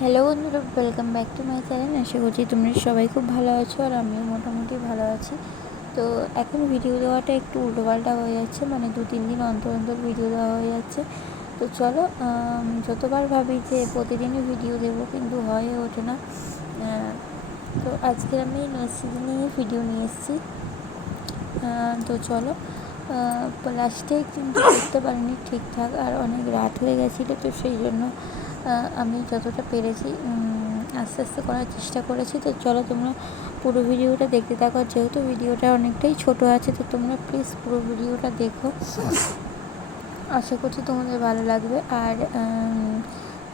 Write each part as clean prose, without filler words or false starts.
হ্যালো বন্ধুরা, welcome back to my channel. আশা করছি তোমরা সবাই খুব ভালো আছো আর আমিও মোটামুটি ভালো আছি। তো এখন ভিডিও দেওয়াটা একটু উল্টোপাল্টা হয়ে যাচ্ছে, মানে 2-3 দিন অন্তর অন্তর ভিডিও দেওয়া হয়ে যাচ্ছে। তো চলো, যতবার ভাবি যে প্রতিদিনই ভিডিও দেবো কিন্তু হয়ে ওঠে না। তো আজকে আমি সিজনিংয়ে ভিডিও নিয়ে এসেছি। তো চলো, লাস্টে কিন্তু করতে পারিনি ঠিকঠাক, আর অনেক রাত হয়ে গেছিলো, তো সেই জন্য আমি যতটা পেরেছি আস্তে আস্তে করার চেষ্টা করেছি। তো চলো তোমরা পুরো ভিডিওটা দেখতে থাকো। যেহেতু ভিডিওটা অনেকটাই ছোট আছে, তো তোমরা প্লিজ পুরো ভিডিওটা দেখো, আশা করছি তোমাদের ভালো লাগবে। আর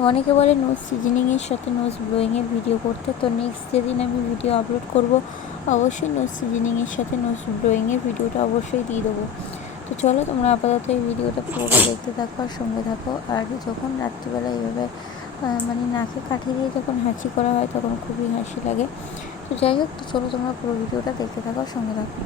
অনেকে বলে নোজ সিজনিংয়ের সাথে নোজ ব্লোয়িংয়ের ভিডিও করতে, তো নেক্সট যেদিন আমি ভিডিও আপলোড করব অবশ্যই নোজ সিজনিংয়ের সাথে নোজ ব্লোয়িংয়ের ভিডিওটা অবশ্যই দিয়ে দেবো। তো চলো তোমরা আপাতত এই ভিডিওটা পুরোটা দেখতে থাকো আর সঙ্গে থাকো। আর যখন রাত্রিবেলা এইভাবে মানে নাকে কাঠি দিয়ে যখন হাঁচি করা হয় তখন খুবই হাসি লাগে। তো যাই হোক, তো চলো তোমরা পুরো ভিডিওটা দেখতে থাকো আর সঙ্গে থাকো।